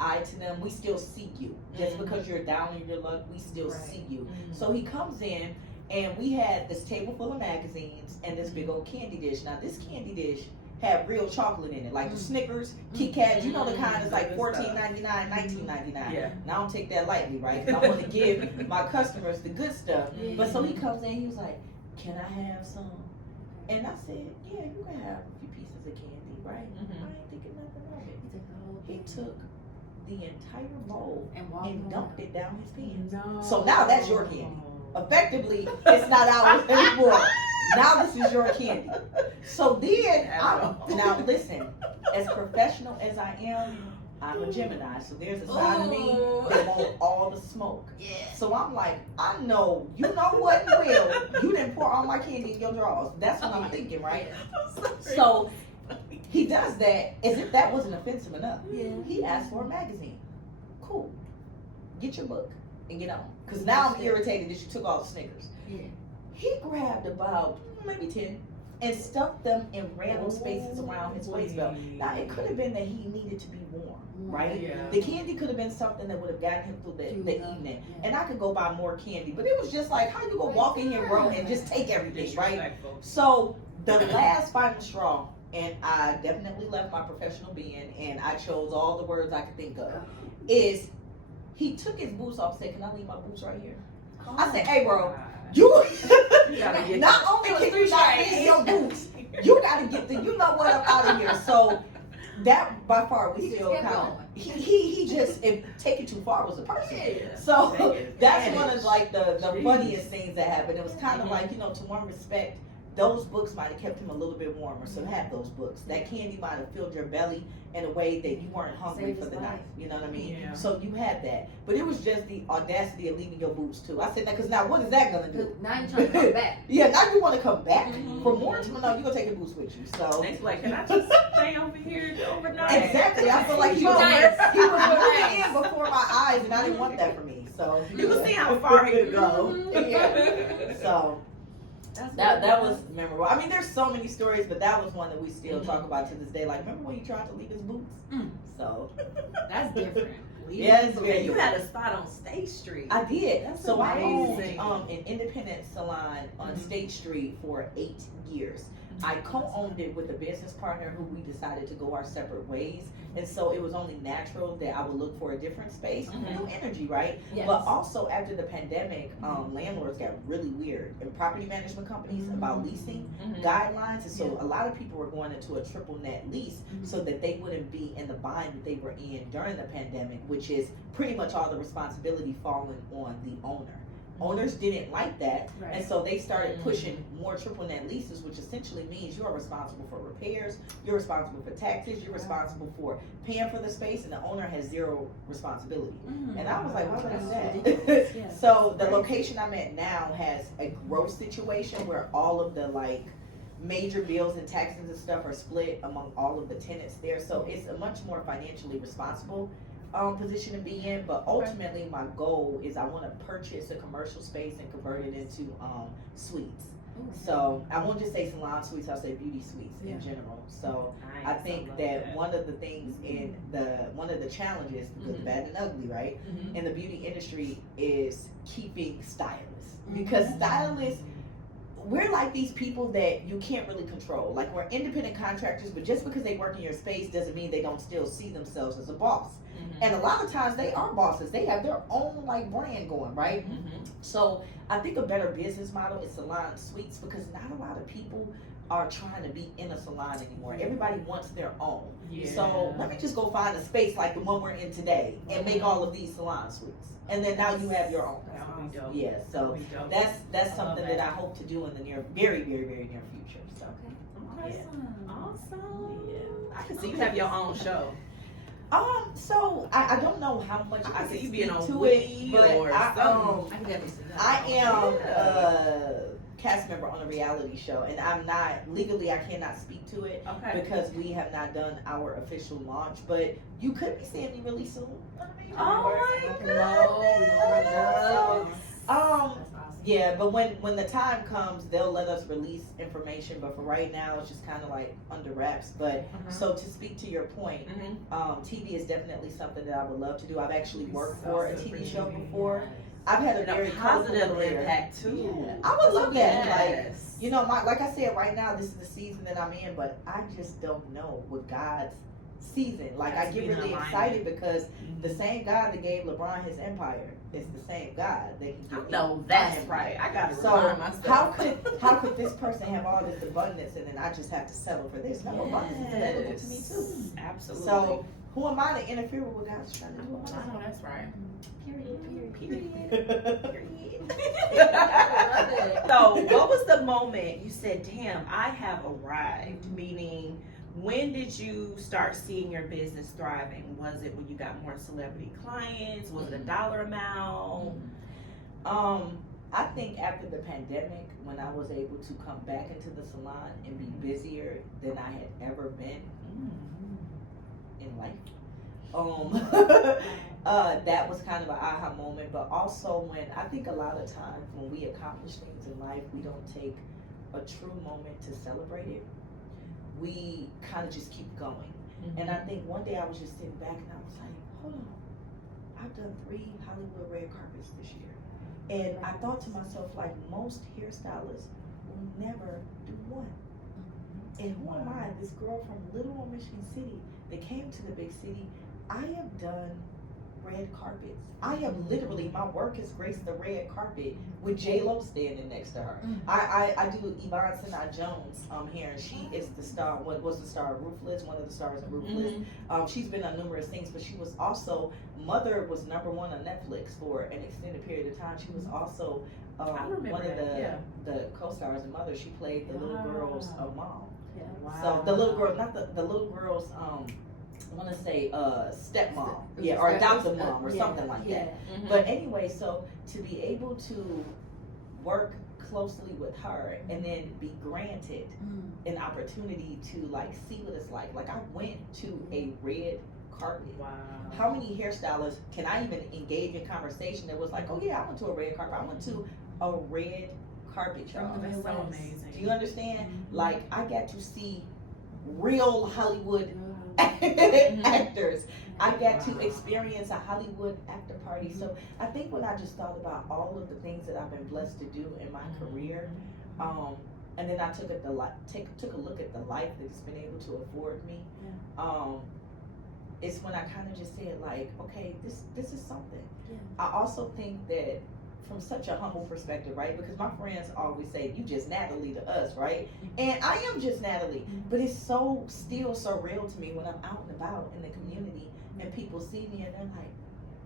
eye to them. We still see you just because you're down in your luck. We still see you. So he comes in, and we had this table full of magazines and this big old candy dish. Now this candy dish had real chocolate in it, like the Snickers, Kit Kats, you know the kind that's like $14.99, $19.99. Yeah. And I don't take that lightly, right? Because I want to give my customers the good stuff. But so he comes in, he was like, "Can I have some?" And I said, "Yeah, you can have a few pieces of candy, right?" I ain't thinking nothing of it. He took the entire bowl and dumped it down his pants. No. So now that's your candy. Effectively, it's not ours anymore. Now this is your candy. So then, now listen, as professional as I am, I'm a Gemini. So there's a side of me that wants all the smoke. So I'm like, I know, you know what, Will, you didn't pour all my candy in your drawers. That's what I'm thinking, right? So he does that as if that wasn't offensive enough. He asked for a magazine. Cool. Get your book and get on. Because now I'm irritated that you took all the Snickers. He grabbed about maybe 10 and stuffed them in random spaces around his waist belt. Now it could have been that he needed to be warm, right? The candy could have been something that would have gotten him through the evening. And I could go buy more candy, but it was just like, how you gonna walk in here, bro, and just take everything, right? So the last final straw, and I definitely left my professional being, and I chose all the words I could think of, is he took his boots off and said, "Can I leave my boots right here?" I said, "Hey, bro, you not only can you not leave your boots, you gotta get the, you know what, I'm out of here." So that by far we still count. He just, if take it too far was a person. So that's one of like the funniest things that happened. It was kind of like, you know, to one respect, those books might have kept him a little bit warmer. So have those books. That candy might have filled your belly in a way that you weren't hungry for the night. You know what I mean? So you had that. But it was just the audacity of leaving your boots too. I said that because now what is that gonna do? Now you're trying to come back. Now you want to come back for more time. No, you're gonna take your boots with you. So It's like, can I just stay over here overnight? exactly. I feel like he was moving in before my eyes, and I didn't want that for me. So You can see how far he could go. So that was memorable. I mean, there's so many stories, but that was one that we still talk about to this day. Like, remember when you tried to leave his boots? So That's different. it's very. You had a spot on State Street. I did. That's So amazing. I owned an independent salon on State Street for 8 years. I co-owned it with a business partner who we decided to go our separate ways. And so it was only natural that I would look for a different space, new energy, right? But also after the pandemic, landlords got really weird, and property management companies about leasing guidelines. And so a lot of people were going into a triple net lease so that they wouldn't be in the bind that they were in during the pandemic, which is pretty much all the responsibility falling on the owner. Owners didn't like that, Right. and so they started pushing more triple net leases, which essentially means you are responsible for repairs, you're responsible for taxes, you're responsible for paying for the space, and the owner has zero responsibility. And I was like, why would I do that? Yeah. So the location I'm at now has a growth situation where all of the like major bills and taxes and stuff are split among all of the tenants there. So it's a much more financially responsible position to be in, but ultimately my goal is I want to purchase a commercial space and convert it into suites. So I won't just say salon suites, I'll say beauty suites in general. So I think that one of the things in one of the challenges, the good, bad, and ugly, right, in the beauty industry is keeping stylists. Because stylists, we're like these people that you can't really control. Like, we're independent contractors, but just because they work in your space doesn't mean they don't still see themselves as a boss. And a lot of times they are bosses. They have their own like brand going, right? So I think a better business model is salon suites, because not a lot of people are trying to be in a salon anymore. Everybody wants their own. So let me just go find a space like the one we're in today and make all of these salon suites. And then now you have your own. Yeah, so that's something that I hope to do in the very, very, very near future. So Awesome. I can see you have your own show. So I don't know how much I see can you being speak on to Weed it, but or something. I can definitely see that. I am a cast member on a reality show, and I'm not legally, I cannot speak to it because we have not done our official launch. But you could be seeing me really soon. Oh my goodness. Yeah, but when the time comes, they'll let us release information. But for right now, it's just kind of like under wraps. But so to speak to your point, TV is definitely something that I would love to do. I've actually worked for a TV show before. I've had a very positive career. impact too. Yeah. I would love that. Like, you know, like I said, right now this is the season that I'm in, but I just don't know what God's season. Like, I get really excited because the same God that gave LeBron his empire is the same God that can give me. No, that's right. I gotta remind myself. How could this person have all this abundance and then I just have to settle for this? No, abundance is available to me too. Absolutely. So who am I to interfere with what God's trying to do? I know that's right. So what was the moment you said, damn, I have arrived? Meaning, when did you start seeing your business thriving? Was it when you got more celebrity clients? Was it a dollar amount? I think after the pandemic, when I was able to come back into the salon and be busier than I had ever been in life, that was kind of an aha moment. But also, when I think a lot of times when we accomplish things in life, we don't take a true moment to celebrate it. We kind of just keep going. And I think one day I was just sitting back and I was like, hold on, I've done 3 Hollywood red carpets this year. And I thought to myself, like, most hairstylists will never do one. And who am I, this girl from Little Old Michigan City that came to the big city? I have done red carpets. I have literally, my work has graced the red carpet with J-Lo standing next to her. I do Yvonne Sinai Jones here, and she is the star, what was the star of Ruthless, one of the stars of Ruthless. She's been on numerous things, but she was also, Mother was #1 on Netflix for an extended period of time. She was also one of the co-stars of Mother. She played the little girl's mom. So the little girl, not the little girl's I want to say stepmom, or adoptive mom, or something like that. But anyway, so to be able to work closely with her and then be granted an opportunity to like see what it's like. Like, I went to a red carpet. Wow. How many hairstylists can I even engage in conversation that was like, oh yeah, I went to a red carpet. I went to a red carpet, y'all. That's so amazing. Do you understand? Like, I got to see real Hollywood actors. I got to experience a Hollywood after party. So I think when I just thought about all of the things that I've been blessed to do in my career, and then I took a look at the life that it's been able to afford me, it's when I kind of just said, like, okay, this is something. I also think that from such a humble perspective, right? Because my friends always say, you just Natalie to us, right? And I am just Natalie, but it's still so real to me when I'm out and about in the community and people see me and they're like,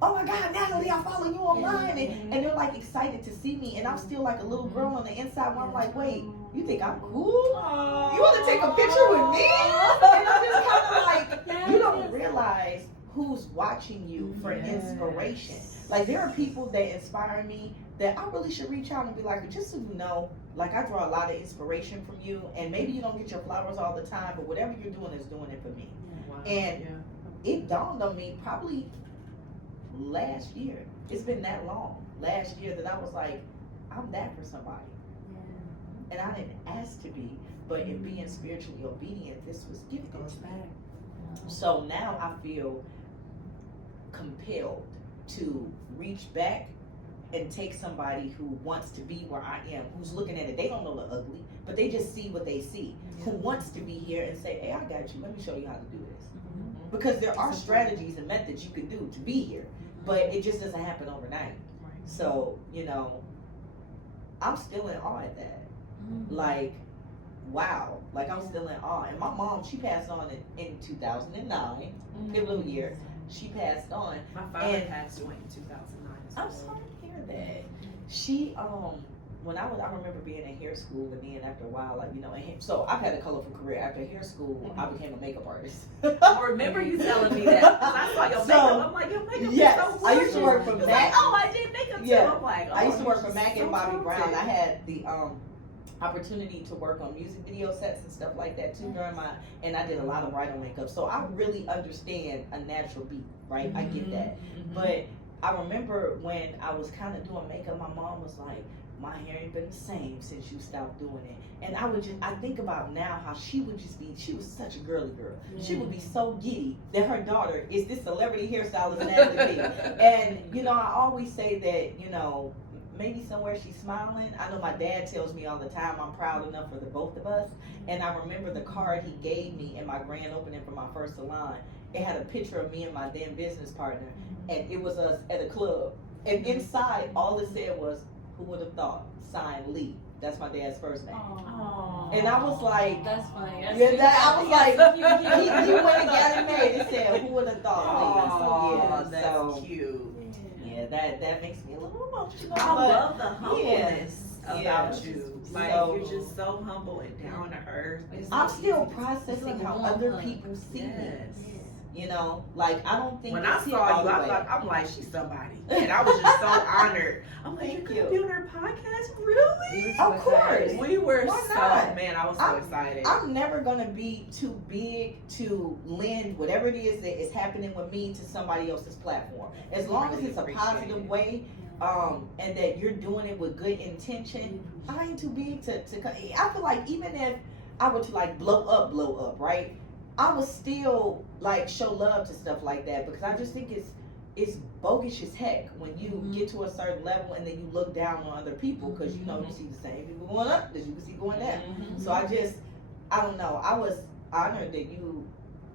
oh my God, Natalie, I follow you online, and they're like excited to see me, and I'm still like a little girl on the inside where I'm like, wait, you think I'm cool? You want to take a picture with me? And I'm just kind of like, you don't realize who's watching you for inspiration. Like, there are people that inspire me that I really should reach out and be like, just so you know, like, I draw a lot of inspiration from you, and maybe you don't get your flowers all the time, but whatever you're doing is doing it for me. And it dawned on me probably last year. It's been that long, last year, that I was like, I'm that for somebody. And I didn't ask to be, but in being spiritually obedient, this was gifted to me. So now I feel compelled to reach back and take somebody who wants to be where I am, who's looking at it. They don't know the ugly, but they just see what they see. Who wants to be here and say, hey, I got you. Let me show you how to do this. Because there are strategies and methods you can do to be here, but it just doesn't happen overnight. So, you know, I'm still in awe at that. Like, wow. Like, I'm still in awe. And my mom, she passed on in 2009, pivotal year. She passed on. My father passed away in 2009. I'm sorry to hear that. She, when I remember being in hair school, and then after a while, like, you know, so I've had a colorful career. After hair school, I became a makeup artist. I remember you telling me that. 'Cause I saw your makeup. I'm like, your makeup is so gorgeous. I used to work for Mac. Mac. Like, oh, I did makeup too. I'm like, oh, I used to work for Mac so and Bobby talented. Brown. I had the opportunity to work on music video sets and stuff like that too during and I did a lot of bridal makeup. So I really understand a natural beat, right? I get that. But I remember when I was kind of doing makeup, my mom was like, my hair ain't been the same since you stopped doing it. And I think about now how she would just be, she was such a girly girl. She would be so giddy that her daughter is this celebrity hairstylist Natalie Birdsong. And, you know, I always say that, you know, maybe somewhere she's smiling. I know my dad tells me all the time I'm proud enough for the both of us. And I remember the card he gave me in my grand opening for my first salon. It had a picture of me and my then business partner, and it was us at a club. And inside, all it said was, who would have thought? Signed Lee. That's my dad's first name. Aww. And I was like, That's funny. I was like, he went and got it made. It said, who would have thought? Oh, Lee? that's so cute. yeah, that makes me a little emotional. I love the humbleness Yeah. about you. Like, So- you're just so humble and down to earth. It's I'm so still easy. processing how other people see me. Yes. You know, like, I don't think When they I see it saw all you, the I way. thought, I'm like, she's somebody. And I was just so honored. I'm like, Thank you're going to you. be on her podcast? Really? Of course. We were Why so, not? man, I was so excited. I'm never gonna be too big to lend whatever it is that is happening with me to somebody else's platform. As long as it's a positive way, and that you're doing it with good intention, I ain't too big to I feel like even if I were to like blow up, right? I would still like show love to stuff like that, because I just think it's bogus as heck when you get to a certain level and then you look down on other people, because you know you see the same people going up that you can see going down. So I don't know. I was honored that you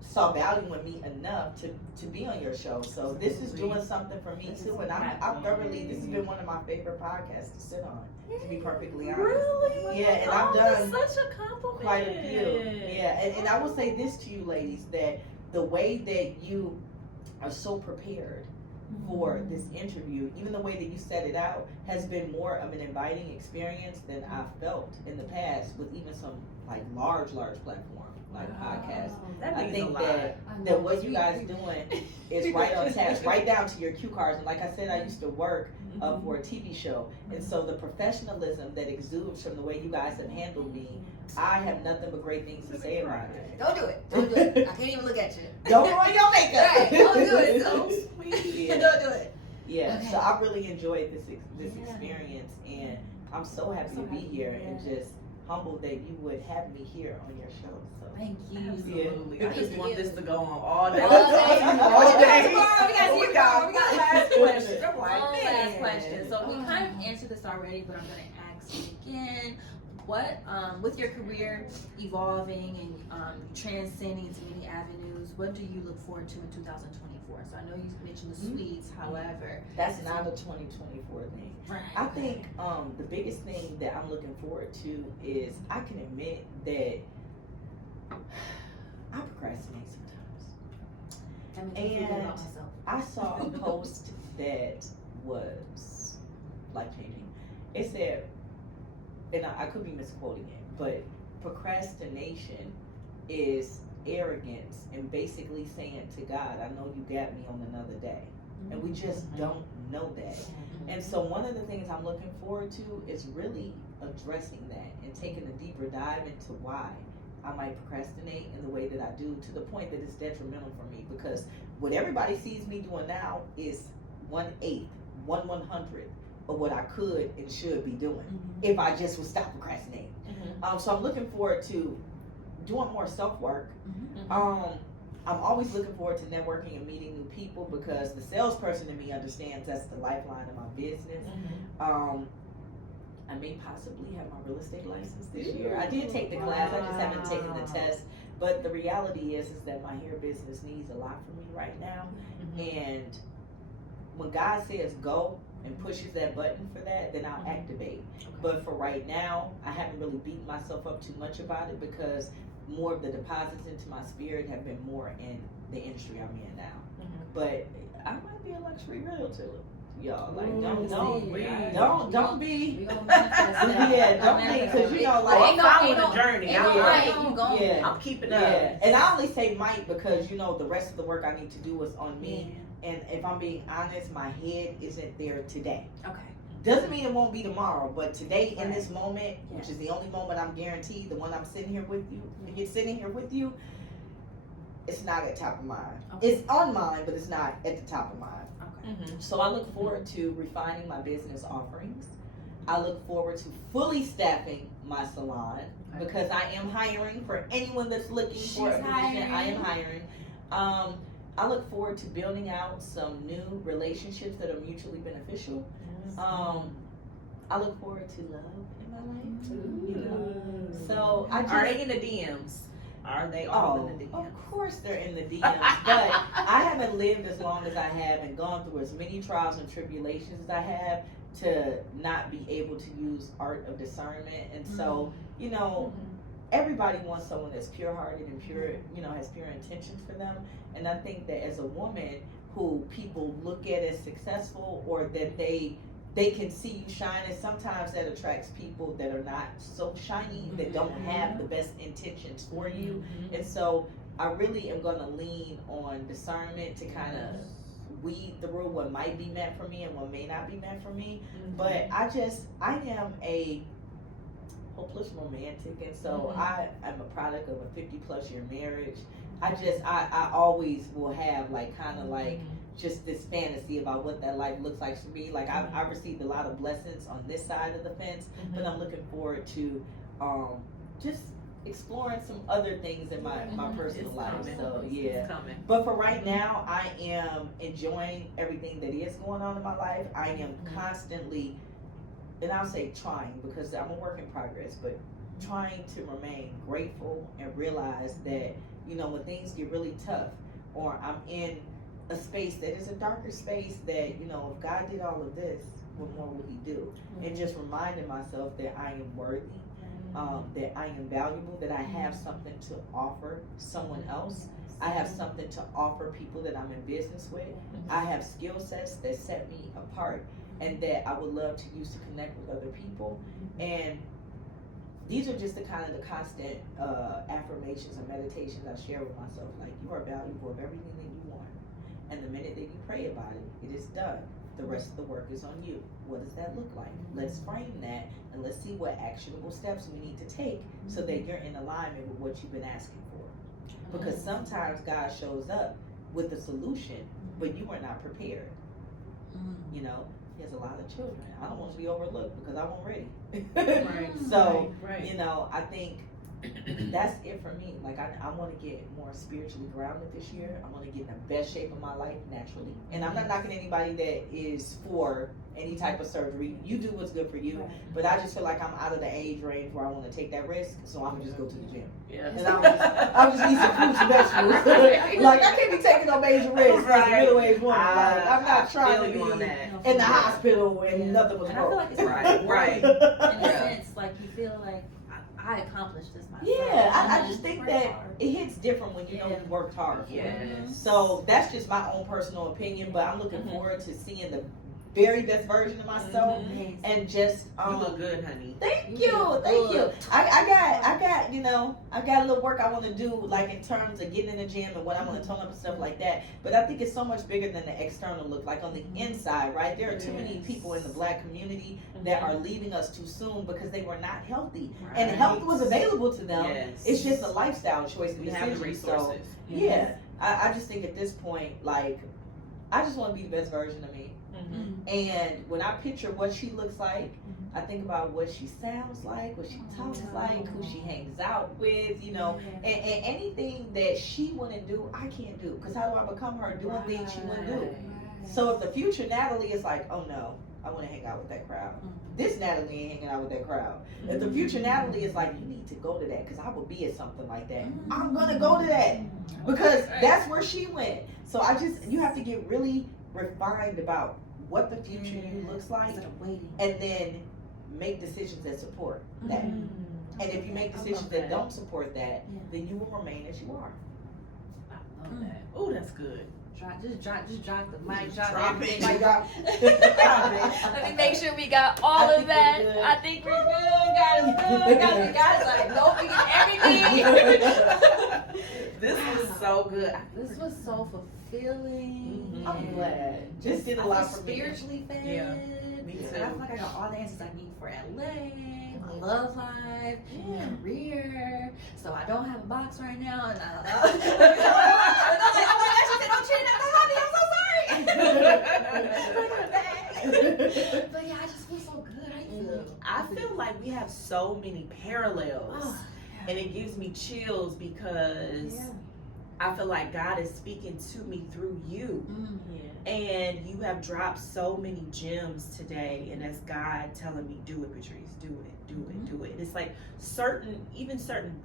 saw value in me enough to be on your show. So this is doing something for me too, and I'm thoroughly. This has been one of my favorite podcasts to sit on, to be perfectly honest. Really? Yeah, and I've done That's such a compliment. quite a few. Yeah, and I will say this to you, ladies, that the way that you are so prepared for this interview, even the way that you set it out, has been more of an inviting experience than I've felt in the past with even some like large platform like podcasts. That I means think a lot. that what you guys doing is right on task, right down to your cue cards. And like I said, I used to work for a TV show, and so the professionalism that exudes from the way you guys have handled me, I have nothing but great things to say about it. Don't do it. Don't do it. I can't even look at you. Don't ruin your makeup. Right, don't do it. So sweet. Yeah. Don't do it. Yeah, Okay. so I really enjoyed this experience, and I'm so happy to be here and just humbled that you would have me here on your show. So Thank you. Absolutely. I Thank just want you. this to go on all day. All day. All day. Tomorrow, we got Oh, you we got tomorrow. We got last question. I'm like, One man. last question. So we kind of answered this already, but I'm going to ask you again. What, with your career evolving and transcending to many avenues, what do you look forward to in 2024? So I know you mentioned the sweets, however. that's not a 2024 thing. Right. I think the biggest thing that I'm looking forward to is I can admit that I procrastinate sometimes. That makes me feel good about myself. I saw a post that was life changing. It said, and I could be misquoting it, but procrastination is arrogance and basically saying to God, I know you got me on another day. And we just don't know that. And so one of the things I'm looking forward to is really addressing that and taking a deeper dive into why I might procrastinate in the way that I do, to the point that it's detrimental for me, because what everybody sees me doing now is 1/8, 1/100 of what I could and should be doing if I just would stop procrastinating. So I'm looking forward to doing more self-work. I'm always looking forward to networking and meeting new people, because the salesperson in me understands that's the lifeline of my business. I may possibly have my real estate license this year. I did take the class, I just haven't taken the test. But the reality is that my hair business needs a lot from me right now. And when God says go and pushes that button for that, then I'll activate. But for right now, I haven't really beaten myself up too much about it, because more of the deposits into my spirit have been more in the industry I'm in now. But I might be a luxury realtor, y'all. Like, don't be. We gonna manifest that. Yeah, don't be, because you know, like, I'm following the journey. I'm keeping up. Yeah, and I only say might because, you know, the rest of the work I need to do is on me. And if I'm being honest, my head isn't there today. Okay. Doesn't mean it won't be tomorrow, but today in this moment, which is the only moment I'm guaranteed, the one I'm sitting here with you, it's not at top of mind. Okay. It's on mine, but it's not at the top of mind. Okay. So I look forward to refining my business offerings. I look forward to fully staffing my salon, because I am hiring for anyone that's looking for a position. I am hiring. I look forward to building out some new relationships that are mutually beneficial. I look forward to love in my life too. You know? So I just, Are they in the DMs? Are they all in the DMs? Of course they're in the DMs, but I haven't lived as long as I have and gone through as many trials and tribulations as I have to not be able to use art of discernment. And so, you know, everybody wants someone that's pure-hearted and pure, you know, has pure intentions for them. And I think that as a woman who people look at as successful, or that they can see you shine, and sometimes that attracts people that are not so shiny, that don't have the best intentions for you. And so I really am going to lean on discernment to kind of weed through what might be meant for me and what may not be meant for me. But I am a hopeless romantic, and so I am a product of a 50+ year marriage. I always will have like kind of like just this fantasy about what that life looks like for me. Like I received a lot of blessings on this side of the fence, but I'm looking forward to just exploring some other things in my personal life. So yeah. But for right now, I am enjoying everything that is going on in my life. I am constantly, and I'll say trying, because I'm a work in progress, but trying to remain grateful and realize that, you know, when things get really tough, or I'm in a space that is a darker space, that, you know, if God did all of this, what more would he do? And just reminding myself that I am worthy, that I am valuable, that I have something to offer someone else. I have something to offer people that I'm in business with. I have skill sets that set me apart, and that I would love to use to connect with other people. And these are just the kind of the constant affirmations and meditations I share with myself. Like, you are valuable of everything that you want. And the minute that you pray about it, it is done. The rest of the work is on you. What does that look like? Let's frame that, and let's see what actionable steps we need to take so that you're in alignment with what you've been asking for. Because sometimes God shows up with a solution, but you are not prepared. You know, he has a lot of children. I don't want to be overlooked because I wasn't ready. So, you know, I think that's it for me. Like, I want to get more spiritually grounded this year. I want to get in the best shape of my life naturally. And I'm not knocking anybody that is for any type of surgery. You do what's good for you. But I just feel like I'm out of the age range where I want to take that risk. So I'm going to just go to the gym. And I'll just eat some fruits and vegetables. Like, I can't be taking no major risks as a middle-aged woman. Like, I'm not trying to be in the hospital and nothing was And I feel wrong. like it's right. In a sense, like, you feel like, I accomplished this myself. Yeah, I just think Worked that hard. it hits different when you know Yeah. you worked hard for it. Yes. So that's just my own personal opinion, but I'm looking forward to seeing the very best version of myself Amazing. and just You look good, honey. Thank You you, look thank you. good. I got, you know, I got a little work I want to do, like in terms of getting in the gym and what I want to tone up and stuff like that. But I think it's so much bigger than the external look. Like on the inside, right? There are too many people in the Black community that are leaving us too soon because they were not healthy, and health was available to them. Yes. It's just a lifestyle choice and We have the decision. So resources. yeah, I just think at this point, like, I just want to be the best version of me. And when I picture what she looks like, I think about what she sounds like, what she talks like, who she hangs out with, you know, and anything that she wouldn't do, I can't do. Because how do I become her doing things she wouldn't do? So if the future Natalie is like, oh no, I want to hang out with that crowd. This Natalie ain't hanging out with that crowd. If the future Natalie is like, you need to go to that because I will be at something like that, I'm going to go to that because that's where she went. So you have to get really refined about what the future you looks like, Instead of waiting. and then make decisions that support that. And if you make decisions that don't support that, then you will remain as you are. I love that. Oh, that's good. Just drop the mic. Drop it. Let me make sure we got all of that. I think we're good. Guys, like, nope, we get everything. This was so good. This was so fulfilling. I'm glad. Just did a I lot feel for me. spiritually fed. Yeah, me And I too. feel like I got all the answers I need for LA, my love life, career. So I don't have a box right now, and but yeah, I just feel so good. How you feel? I feel like we have so many parallels, Oh, and it gives me chills because I feel like God is speaking to me through you. And you have dropped so many gems today, and that's God telling me, do it, Patrice, do it, do it, do it. And it's like certain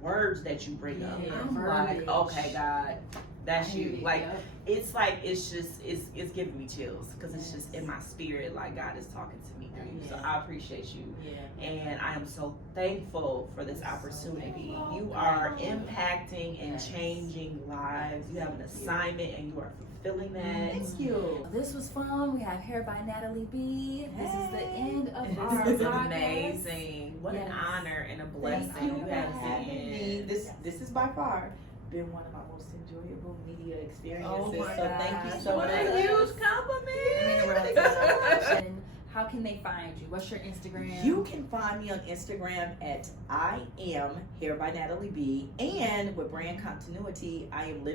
words that you bring up. Yeah, I'm like, verbiage. okay, God, that's you. Like, Yep. it's like, it's giving me chills because it's just in my spirit, like God is talking to me through you. So I appreciate you. And I am so thankful for this opportunity. You are impacting and changing lives. You have an assignment and you are fulfilling that. Thank you. This was fun. We have Hair by Natalie B. This is the end of And our this is podcast. amazing. What an Yes. honor and a blessing Thank you for have having me. been. This is by far been one of my most enjoyable media experiences. Oh my so thank you gosh. so What much. a huge compliment. Thank you so much. And how can they find you? What's your Instagram? You can find me on Instagram at I am Hair by Natalie B, and with brand continuity, I am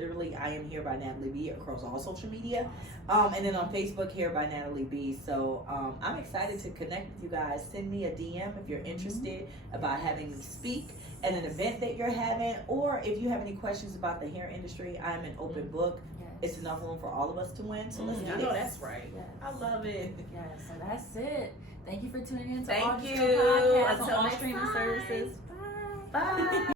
Hair by Natalie B across all social media, and then on Facebook, Hair by Natalie B. So I'm excited to connect with you guys. Send me a DM if you're interested about having me speak at an event that you're having, or if you have any questions about the hair industry. I'm an open book. Yes. It's enough room for all of us to win. So let's I get know it. that's right. Yes. I love it. Yes, so that's it. Thank you for tuning in to Thank Audrey's you. Podcast Until on all next streaming time. services. Bye. Bye.